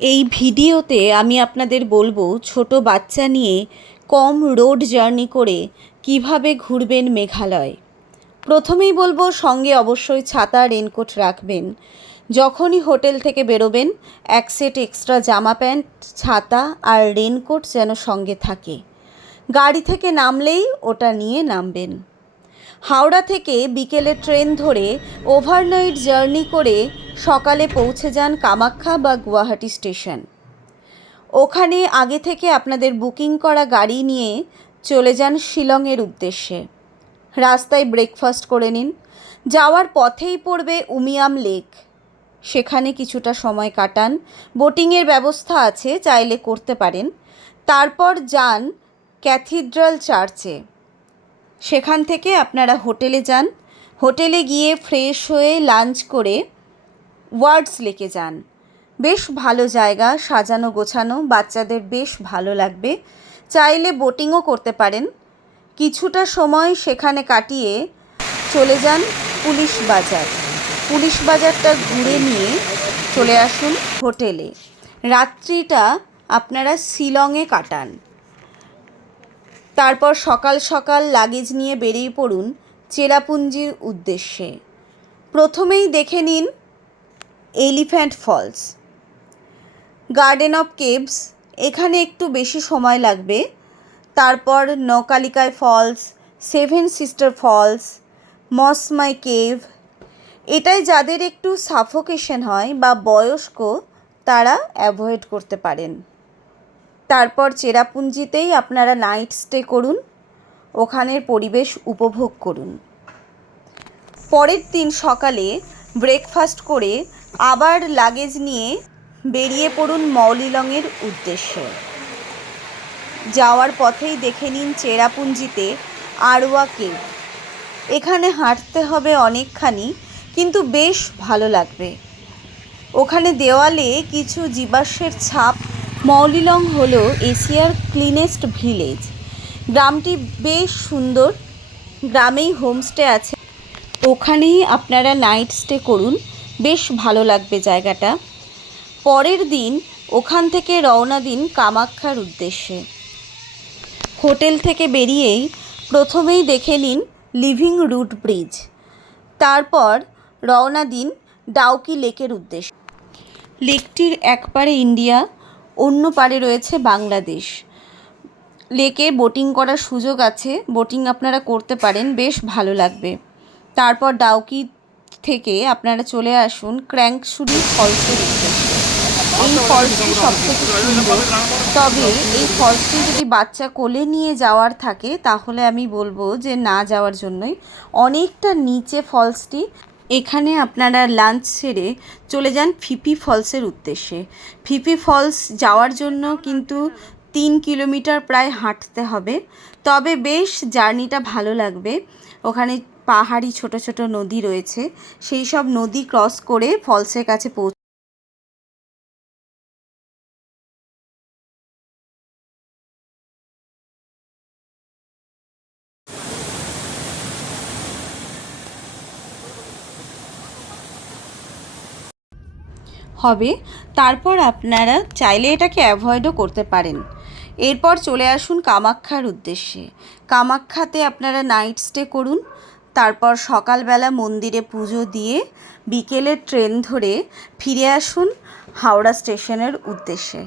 এই ভিডিওতে আমি আপনাদের বলবো ছোট বাচ্চা নিয়ে কম রোড জার্নি করে কিভাবে ঘুরবেন মেঘালয়। প্রথমেই বলবো সঙ্গে অবশ্যই ছাতা রেনকোট রাখবেন। যখনই হোটেল থেকে বেরোবেন এক সেট এক্সট্রা জামা প্যান্ট, ছাতা আর রেনকোট যেন সঙ্গে থাকে। গাড়ি থেকে নামলেই ওটা নিয়ে নামবেন। হাওড়া থেকে বিকেলে ট্রেন ধরে ওভারনাইট জার্নি করে সকালে পৌঁছে যান কামাখ্যা বা গুয়াহাটি স্টেশন। ওখানে আগে থেকে আপনাদের বুকিং করা গাড়ি নিয়ে চলে যান শিলংয়ের উদ্দেশ্যে। রাস্তায় ব্রেকফাস্ট করে নিন। যাওয়ার পথেই পড়বে উমিয়াম লেক, সেখানে কিছুটা সময় কাটান। বোটিংয়ের ব্যবস্থা আছে, চাইলে করতে পারেন। তারপর যান ক্যাথিড্রাল চার্চে। সেখান থেকে আপনারা হোটেলে যান। হোটেলে গিয়ে ফ্রেশ হয়ে লাঞ্চ করে ওয়ার্ডস লেকে যান। বেশ ভালো জায়গা, সাজানো গোছানো, বাচ্চাদের বেশ ভালো লাগবে। চাইলে বোটিংও করতে পারেন। কিছুটা সময় সেখানে কাটিয়ে চলে যান পুলিশ বাজার। পুলিশ বাজারটা ঘুরে নিয়ে চলে আসুন হোটেলে। রাত্রিটা আপনারা শিলংয়ে কাটান। তারপর সকাল সকাল লাগেজ নিয়ে বেরিয়ে পড়ুন চেরাপুঞ্জির উদ্দেশ্যে। প্রথমেই দেখে নিন elephant falls, garden of caves, এখানে একটু বেশি সময় লাগবে। তারপর Nohkalikai falls, seven sister falls, Mawsmai cave. এটাই যাদের একটু সাফোকেশন হয় বা বয়স্ক তারা অ্যাভয়েড করতে পারেন। তারপর চেরাপুঞ্জিতেই আপনারা নাইট স্টে করুন, ওখানের পরিবেশ উপভোগ করুন। পরের দিন সকালে ব্রেকফাস্ট করে আবার লাগেজ নিয়ে বেরিয়ে পড়ুন মৌলিলংয়ের উদ্দেশ্যে। যাওয়ার পথেই দেখে নিন চেরাপুঞ্জিতে আরওয়া কেভ। এখানে হাঁটতে হবে অনেকখানি, কিন্তু বেশ ভালো লাগবে। ওখানে দেওয়ালে কিছু জীবাশ্মের ছাপ। মৌলিলং হলো এশিয়ার ক্লিনেস্ট ভিলেজ। গ্রামটি বেশ সুন্দর। গ্রামেই হোমস্টে আছে, ওখানেই আপনারা নাইট স্টে করুন, বেশ ভালো লাগবে জায়গাটা। পরের দিন ওখান থেকে রওনা দিন কামাখ্যার উদ্দেশ্যে। হোটেল থেকে বেরিয়েই প্রথমেই দেখে নিন লিভিং রুট ব্রিজ। তারপর রওনা দিন ডাউকি লেকের উদ্দেশ্যে। লেকটির এক পারে ইন্ডিয়া, অন্য পারে রয়েছে বাংলাদেশ। লেকে বোটিং করার সুযোগ আছে, বোটিং আপনারা করতে পারেন, বেশ ভালো লাগবে। তারপর ডাউকি থেকে আপনারা চলে আসুন ক্র্যাঙ্কসুরি ফলসের উদ্দেশ্যে। এই ফলসটি সবথেকে সুন্দর, তবে এই ফলসটি যদি বাচ্চা কোলে নিয়ে যাওয়ার থাকে তাহলে আমি বলবো যে না যাওয়ার জন্যই। অনেকটা নিচে ফলসটি। এখানে আপনারা লাঞ্চ সেরে চলে যান ফিফি ফলসের উদ্দেশ্যে। ফিফি ফলস যাওয়ার জন্য কিন্তু 3 কিলোমিটার প্রায় হাঁটতে হবে, তবে বেশ জার্নিটা ভালো লাগবে। ওখানে পাহাড়ি ছোট ছোট নদী রয়েছে, সেই সব নদী ক্রস করে ফলসের কাছে হবে। তারপর আপনারা চাইলে এটাকে অ্যাভয়েডও করতে পারেন। এরপর চলে আসুন কামাখ্যার উদ্দেশ্যে। কামাখ্যাতে আপনারা নাইট স্টে করুন। তারপর সকালবেলা মন্দিরে পুজো দিয়ে বিকেলে ট্রেন ধরে ফিরে আসুন হাওড়া স্টেশনের উদ্দেশ্যে।